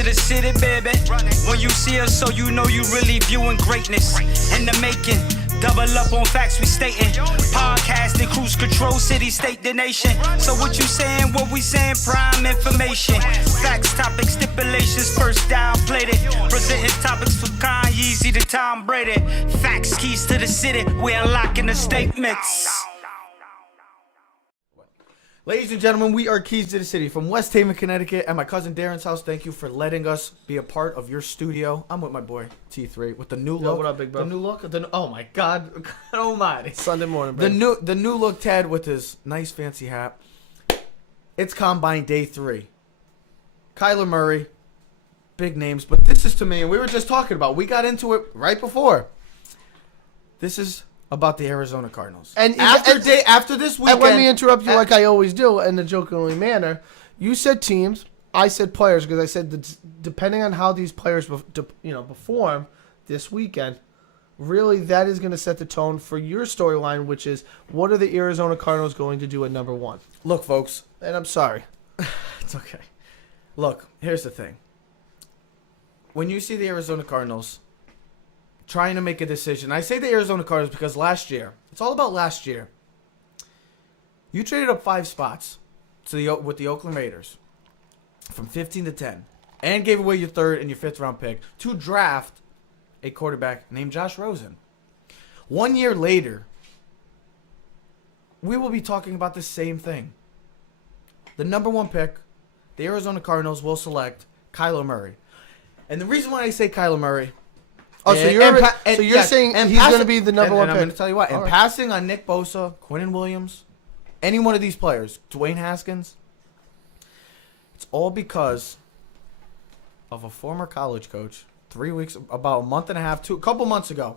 to the city, baby. When you see us, so you know you really viewing greatness in the making. Double up on facts we stating. Podcasting, cruise control, city, state, the nation. So what you saying, what we saying, prime information. Facts, topics, stipulations, first down, played it. Presenting topics from Kanye to Tom Brady. Facts, keys to the city, we unlocking the statements. Ladies and gentlemen, we are Keys to the City from West Haven, Connecticut, at my cousin Darren's house. Thank you for letting us be a part of your studio. I'm with my boy T3 with the new look. What up, big bro? The new look. Oh my God, oh my! Sunday morning, bro. The new look, Ted, with his nice fancy hat. It's Combine Day 3. Kyler Murray, big names, but this is to me, and we were just talking about. We got into it right before. This is about the Arizona Cardinals. And after this weekend, and let me interrupt you like I always do in a jokingly manner. You said teams, I said players, because I said that depending on how these players perform this weekend, really that is going to set the tone for your storyline, which is what are the Arizona Cardinals going to do at number one? Look, folks, and I'm sorry. It's okay. Look, here's the thing. When you see the Arizona Cardinals trying to make a decision. I say the Arizona Cardinals because last year, it's all about last year. You traded up 5 spots with the Oakland Raiders from 15 to 10 and gave away your 3rd and your 5th round pick to draft a quarterback named Josh Rosen. 1 year later, we will be talking about the same thing. The number 1 pick, the Arizona Cardinals will select Kyler Murray. And the reason why I say Kyler Murray, so you're saying he's going to be the number 1 pick. I'm going to tell you what. And passing on Nick Bosa, Quinnen Williams, any one of these players, Dwayne Haskins, it's all because of a former college coach. About a month and a half, a couple months ago,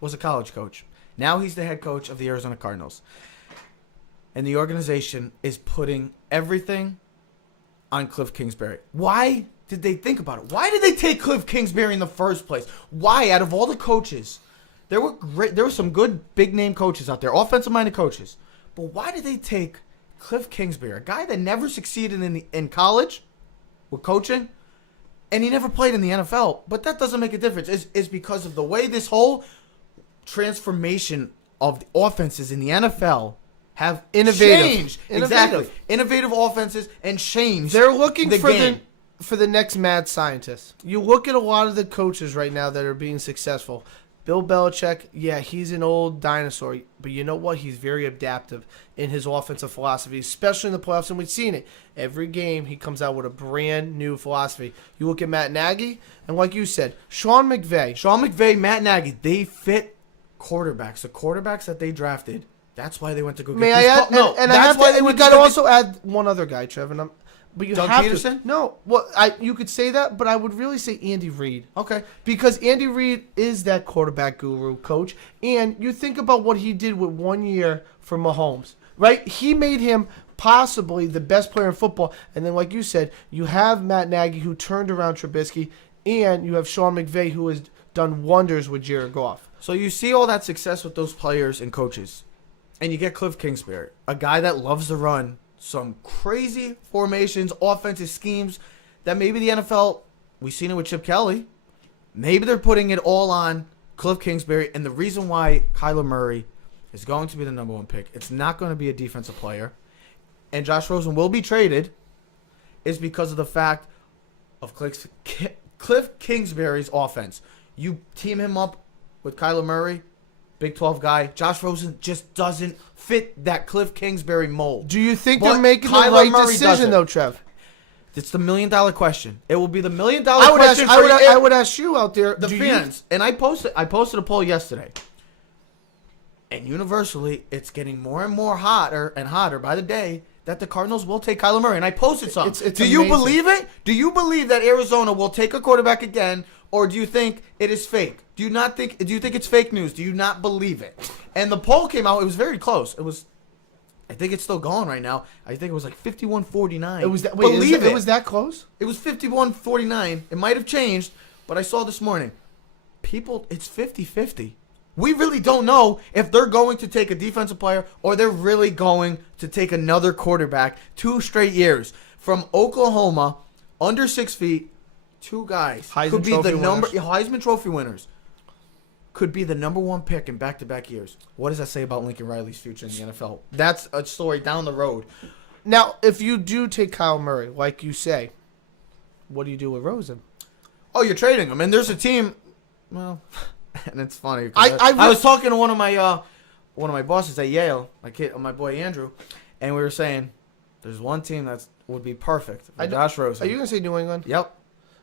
was a college coach. Now he's the head coach of the Arizona Cardinals. And the organization is putting everything on Kliff Kingsbury. Why did they think about it? Why did they take Kliff Kingsbury in the first place? Why, out of all the coaches, there were some good big-name coaches out there, offensive-minded coaches. But why did they take Kliff Kingsbury, a guy that never succeeded in college with coaching, and he never played in the NFL? But that doesn't make a difference. It's because of the way this whole transformation of the offenses in the NFL have changed. Exactly. Innovative offenses and changed. They're looking the game. For the next mad scientist. You look at a lot of the coaches right now that are being successful. Bill Belichick, yeah, he's an old dinosaur, but you know what? He's very adaptive in his offensive philosophy, especially in the playoffs, and we've seen it. Every game, he comes out with a brand new philosophy. You look at Matt Nagy, and like you said, Sean McVay, Matt Nagy, they fit quarterbacks. The quarterbacks that they drafted, that's why they went to go get May I add? We got to also add one other guy, Trevor. But you Doug have Peterson? To. No, well, you could say that, but I would really say Andy Reid. Okay. Because Andy Reid is that quarterback guru coach, and you think about what he did with 1 year for Mahomes, right? He made him possibly the best player in football, and then like you said, you have Matt Nagy who turned around Trubisky, and you have Sean McVay who has done wonders with Jared Goff. So you see all that success with those players and coaches, and you get Kliff Kingsbury, a guy that loves to run some crazy formations, offensive schemes that maybe the NFL, we've seen it with Chip Kelly. Maybe they're putting it all on Kliff Kingsbury. And the reason why Kyler Murray is going to be the number 1 pick, it's not going to be a defensive player, and Josh Rosen will be traded, is because of the fact of Kliff Kingsbury's offense. You team him up with Kyler Murray, Big 12 guy. Josh Rosen just doesn't fit that Kliff Kingsbury mold. Do you think they're making the right decision, though, Trev? It's the $1 million question. It will be the $1 million question. I would ask you out there, the fans. And I posted a poll yesterday. And universally, it's getting more and more hotter and hotter by the day that the Cardinals will take Kyler Murray. And I posted something. It's Do you believe it? Do you believe that Arizona will take a quarterback again? Or do you think it is fake? Do you think it's fake news? Do you not believe it? And the poll came out. It was very close. It was, I think it's still going right now. I think it was like 51-49. It was that. Wait, it was that close? It was 51-49. It might have changed, but I saw this morning. People, it's 50-50. We really don't know if they're going to take a defensive player or they're really going to take another quarterback 2 straight years from Oklahoma, under 6 feet, two guys Heisman could be Trophy the number winners. Heisman Trophy winners. Could be the number one pick in back-to-back years. What does that say about Lincoln Riley's future in the NFL? That's a story down the road. Now, if you do take Kyle Murray, like you say, what do you do with Rosen? Oh, you're trading him, and there's a team. Well, and it's funny. I was talking to one of my bosses at Yale, my boy Andrew, and we were saying there's one team that would be perfect for Josh Rosen. Are you gonna say New England? Yep.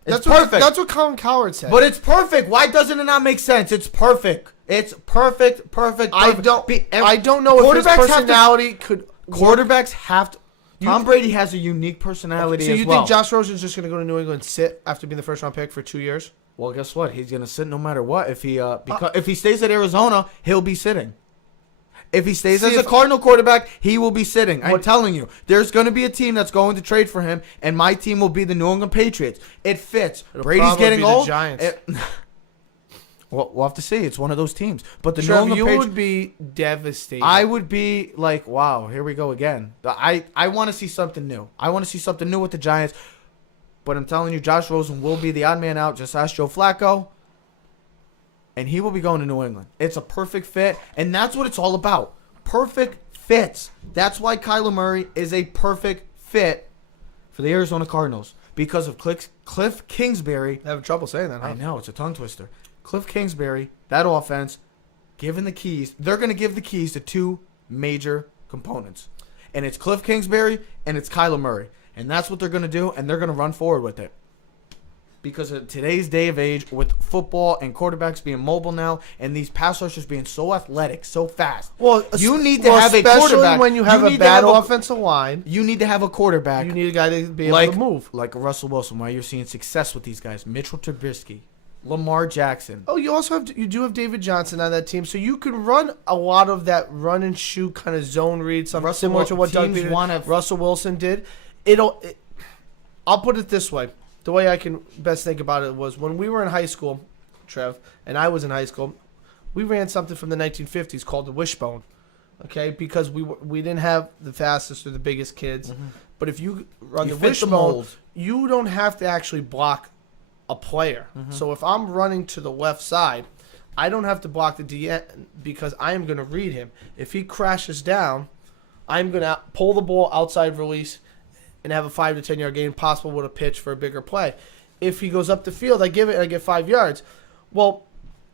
That's perfect. That's what Colin Cowherd said. But it's perfect. Why doesn't it not make sense? It's perfect. It's perfect. I don't know if his personality could. Quarterbacks have to. Tom Brady has a unique personality So as you well. think Josh Rosen's just going to go to New England and sit after being the first round pick for 2 years? Well, guess what? He's going to sit no matter what. If he stays at Arizona, he'll be sitting. If he stays as a Cardinal quarterback, he will be sitting. I'm telling you, there's going to be a team that's going to trade for him, and my team will be the New England Patriots. It fits. Brady's getting old. The Giants. Well, we'll have to see. It's one of those teams. But the New Trev, England you Patriots would be devastated. I would be like, wow, here we go again. I want to see something new. I want to see something new with the Giants. But I'm telling you, Josh Rosen will be the odd man out. Just ask Joe Flacco. And he will be going to New England. It's a perfect fit. And that's what it's all about. Perfect fits. That's why Kyler Murray is a perfect fit for the Arizona Cardinals. Because of Kliff Kingsbury. I have trouble saying that, huh? I know, it's a tongue twister. Kliff Kingsbury, that offense, given the keys, they're going to give the keys to two major components. And it's Kliff Kingsbury and it's Kyler Murray. And that's what they're going to do, and they're going to run forward with it. Because of today's day of age, with football and quarterbacks being mobile now, and these pass rushers being so athletic, so fast. Well, you need to have a quarterback. Especially when you have a bad offensive line. You need to have a quarterback. You need a guy to be able to move. Like Russell Wilson, why you're seeing success with these guys. Mitchell Trubisky. Lamar Jackson. Oh, you do have David Johnson on that team, so you can run a lot of that run and shoot kind of zone read, something similar to what Russell Wilson did. I'll put it this way: the way I can best think about it was when we were in high school, Trev, and I was in high school. We ran something from the 1950s called the wishbone, okay? Because we didn't have the fastest or the biggest kids, but if you run the wishbone, you don't have to actually block a player. So if I'm running to the left side, I don't have to block the DN because I am going to read him. If he crashes down, I'm going to pull the ball outside release and have a 5 to 10 yard gain, possible with a pitch for a bigger play. If he goes up the field, I get 5 yards. Well,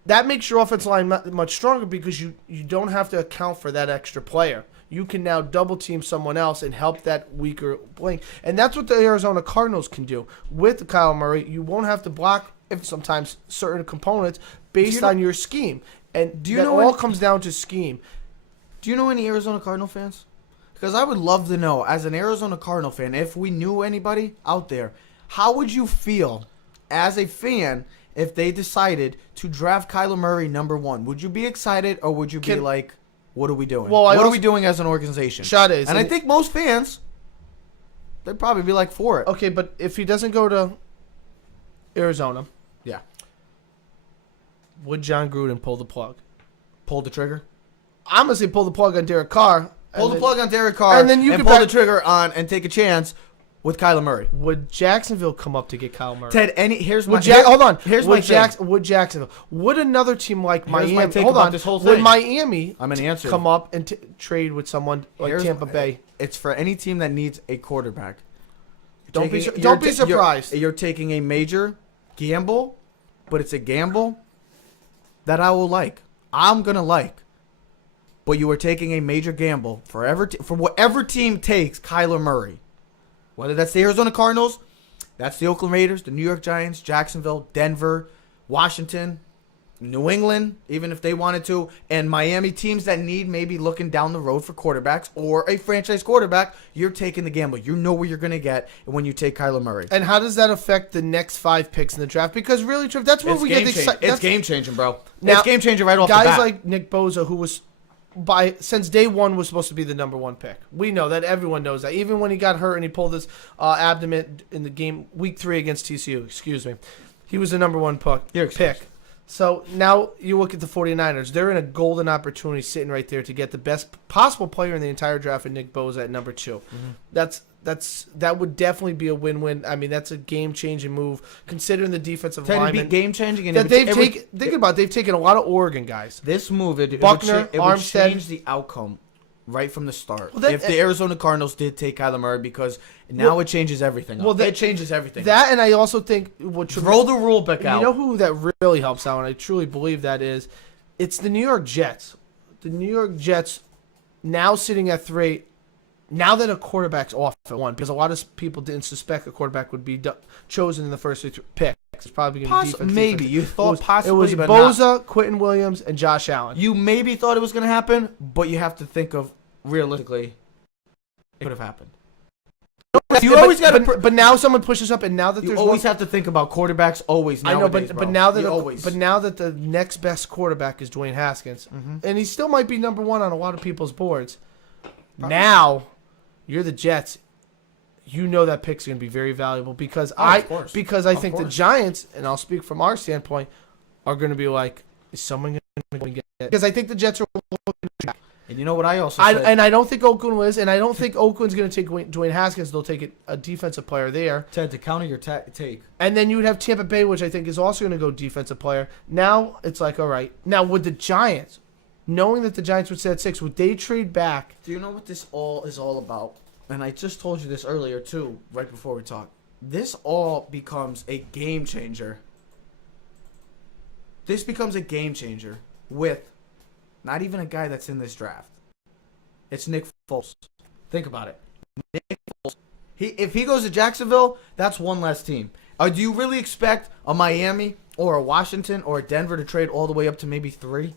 that makes your offensive line much stronger because you don't have to account for that extra player. You can now double team someone else and help that weaker blink. And that's what the Arizona Cardinals can do. With Kyle Murray, you won't have to block sometimes certain components based on your scheme. And all comes down to scheme. Do you know any Arizona Cardinal fans? Because I would love to know, as an Arizona Cardinal fan, if we knew anybody out there, how would you feel as a fan if they decided to draft Kyler Murray number 1? Would you be excited or would you be like, what are we doing? Well, what are we doing as an organization? And I think most fans, they'd probably be like for it. Okay, but if he doesn't go to Arizona, yeah, would John Gruden pull the plug? Pull the trigger? I'm going to say pull the plug on Derek Carr. Pull the plug on Derek Carr and then you can pull the trigger on and take a chance with Kyler Murray. Would Jacksonville come up to get Kyle Murray? Ted, Would Jacksonville? Would another team like Miami? Would Miami come up and trade with someone like Tampa Bay? It's for any team that needs a quarterback. Don't be surprised. You're taking a major gamble, but it's a gamble that I will like. I'm gonna like. But you are taking a major gamble for whatever team takes Kyler Murray. Whether that's the Arizona Cardinals, that's the Oakland Raiders, the New York Giants, Jacksonville, Denver, Washington, New England, even if they wanted to, and Miami, teams that need maybe looking down the road for quarterbacks or a franchise quarterback, you're taking the gamble. You know what you're going to get when you take Kyler Murray. And how does that affect the next 5 picks in the draft? Because really, Trev, that's where we get excited. It's game-changing, bro. It's game-changing right off the bat. Guys like Nick Bosa, who was since day one was supposed to be the number 1 pick. We know that. Everyone knows that. Even when he got hurt and he pulled his abdomen in the game week 3 against TCU, he was the number 1 pick. So now you look at the 49ers. They're in a golden opportunity sitting right there to get the best possible player in the entire draft in Nick Bosa at number 2. That would definitely be a win-win. I mean, that's a game-changing move considering the defensive linemen. Game-changing. That they've taken a lot of Oregon guys. This move, it Buckner, would Armstead. change the outcome right from the start. Well, if the Arizona Cardinals did take Kyler Murray, because now it changes everything. It changes everything. That, and I also think throw the rule book out. You know who that really helps out, and I truly believe that is, it's the New York Jets. The New York Jets now sitting at 3. Now that a quarterback's off at 1, because a lot of people didn't suspect a quarterback would be chosen in the first 3 picks. It's probably going to be defense. Maybe. You thought possibly, it was but Bosa, Quentin Williams, and Josh Allen. You maybe thought it was going to happen, but you have to think of realistically, it could have happened. But now someone pushes up, and now that you always have to think about quarterbacks. Always, nowadays, but now that the next best quarterback is Dwayne Haskins, and he still might be number 1 on a lot of people's boards. Now, you're the Jets. You know that pick's going to be very valuable because I think the Giants, and I'll speak from our standpoint, are going to be like, is someone going to get it? Because I think the Jets are looking back. And you know what I also said? And I don't think Oakland is, and I don't think Oakland's going to take Dwayne Haskins. They'll take a defensive player there. Ted, to counter your take. And then you would have Tampa Bay, which I think is also going to go defensive player. Now it's like, all right. Now would the Giants, knowing that the Giants would sit at 6, would they trade back? Do you know what this all is all about? And I just told you this earlier, too, right before we talked. This all becomes a game changer. This becomes a game changer with not even a guy that's in this draft. It's Nick Foles. Think about it. Nick Foles. If he goes to Jacksonville, that's one less team. Do you really expect a Miami or a Washington or a Denver to trade all the way up to maybe 3?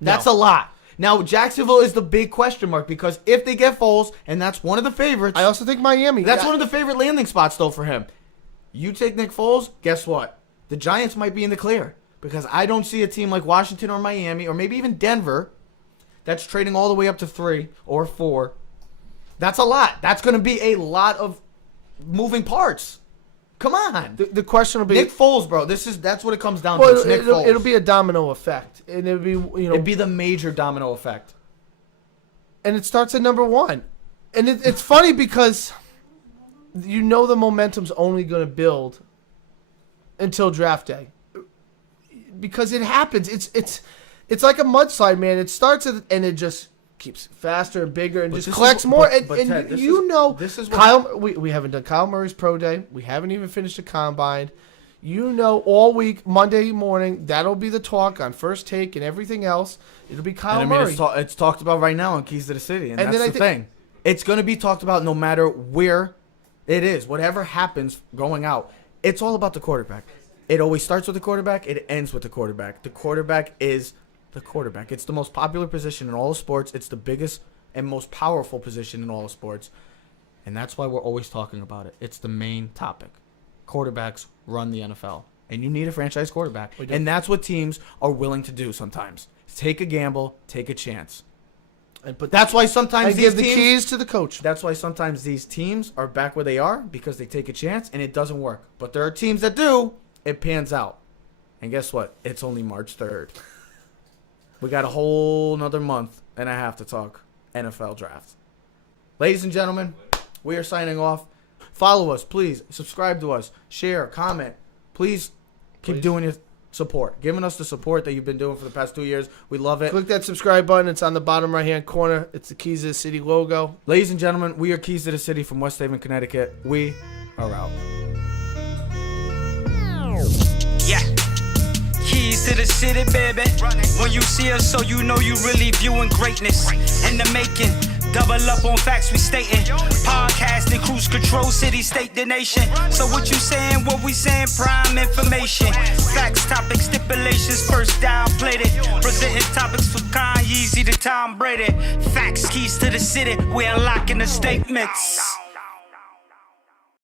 That's a lot. Now, Jacksonville is the big question mark because if they get Foles, and that's one of the favorites. I also think Miami. That's one of the favorite landing spots, though, for him. You take Nick Foles, guess what? The Giants might be in the clear because I don't see a team like Washington or Miami or maybe even Denver that's trading all the way up to 3 or 4. That's a lot. That's going to be a lot of moving parts. Come on. The question will be Nick Foles, bro. That's what it comes down to. It's Nick Foles. It'll be a domino effect, and it'd be the major domino effect. And it starts at number 1, and it's funny because the momentum's only going to build until draft day, because it happens. It's like a mudslide, man. It starts and it just keeps faster and bigger and just collects more. Ted, Kyle. We haven't done Kyle Murray's pro day. We haven't even finished the combine. All week, Monday morning, that'll be the talk on First Take and everything else. It'll be Kyle Murray. It's talked about right now on Keys to the City, and that's the thing. It's going to be talked about no matter where it is. Whatever happens going out, it's all about the quarterback. It always starts with the quarterback. It ends with the quarterback. The quarterback is the quarterback. It's the most popular position in all of sports. It's the biggest and most powerful position in all of sports. And that's why we're always talking about it. It's the main topic. Quarterbacks run the NFL. And you need a franchise quarterback. And that's what teams are willing to do sometimes. Take a gamble, take a chance. But that's why sometimes give the keys to the coach. That's why sometimes these teams are back where they are because they take a chance and it doesn't work. But there are teams that do. It pans out. And guess what? It's only March 3rd. We got a whole another month and a half to talk NFL draft. Ladies and gentlemen, we are signing off. Follow us, please. Subscribe to us. Share, comment. Please keep doing your support. Giving us the support that you've been doing for the past 2 years. We love it. Click that subscribe button. It's on the bottom right-hand corner. It's the Keys to the City logo. Ladies and gentlemen, we are Keys to the City from West Haven, Connecticut. We are out. Yeah. Keys to the city, baby. When you see us, so you know you really viewing greatness in the making. Double up on facts we stating. Podcasting, cruise control, city, state, the nation. So what you saying, what we saying, prime information. Facts, topics, stipulations, first down, played it. Presenting topics from Kanye, Yeezy to Tom Brady. Facts, keys to the city, we unlocking the statements.